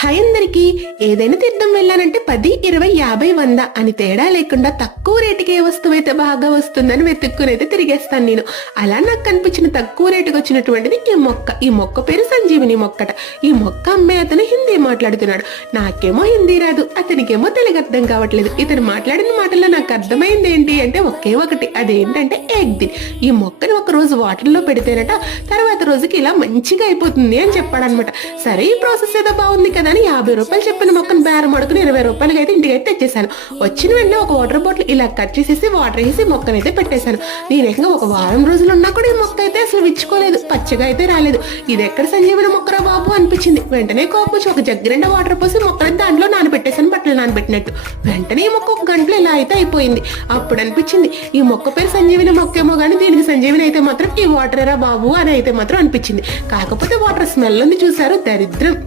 Hi అందరికి. ఏదైనా తీర్థం వెళ్ళానంటే పది ఇరవై యాభై వంద అని తేడా లేకుండా తక్కువ రేటుకి ఏ వస్తువు అయితే బాగా వస్తుందని వెతుక్కుని అయితే తిరిగేస్తాను నేను. అలా నాకు కనిపించిన తక్కువ రేటుకి వచ్చినటువంటిది ఈ మొక్క. ఈ మొక్క పేరు సంజీవిని మొక్కట. ఈ మొక్క అమ్మే అతను హిందీ మాట్లాడుతున్నాడు. నాకేమో హిందీ రాదు అతనికేమో తెలుగు అర్థం కావట్లేదు. ఇతను మాట్లాడిన మాటల్లో నాకు అర్థమైంది ఏంటి అంటే ఒకే ఒకటి అదేంటంటే ఎగ్ దిన్ ఈ మొక్కని ఒక రోజు వాటర్లో పెడితేనట తర్వాత రోజుకి ఇలా మంచిగా అయిపోతుంది అని చెప్పాడనమాట. సరే ఈ ప్రాసెస్ ఏదో బాగుంది కదా. అని యాభై రూపాయలు చెప్పిన మొక్కను బేరం అడుగుని ఇరవై రూపాయలకి అయితే ఇంటికి అయితే తెచ్చేసాను వచ్చిన వెంటనే ఒక వాటర్ బాటిల్ ఇలా కట్ చేసేసి వాటర్ వేసి మొక్కను అయితే పెట్టేశాను. నేను ఏకంగా ఒక వారం రోజులు ఉన్నా కూడా ఈ మొక్క అయితే అసలు విచ్చుకోలేదు పచ్చగా అయితే రాలేదు. ఇది ఎక్కడ సంజీవన మొక్కరా బాబు అనిపించింది. వెంటనే కోపం ఒక జగ్గు వాటర్ పోసి మొక్కని దాంట్లో నానబెట్టేశాను బట్టలు నానబెట్టినట్టు. వెంటనే ఈ మొక్క ఒక గంటలో ఇలా అయితే అయిపోయింది. అప్పుడు అనిపించింది ఈ మొక్క పేరు సంజీవిని మొక్కేమో కానీ దీనికి సంజీవిని అయితే మాత్రం ఈ వాటర్ రా బాబు అని అయితే మాత్రం అనిపించింది. కాకపోతే వాటర్ స్మెల్ ఉంది చూసారు దరిద్రం.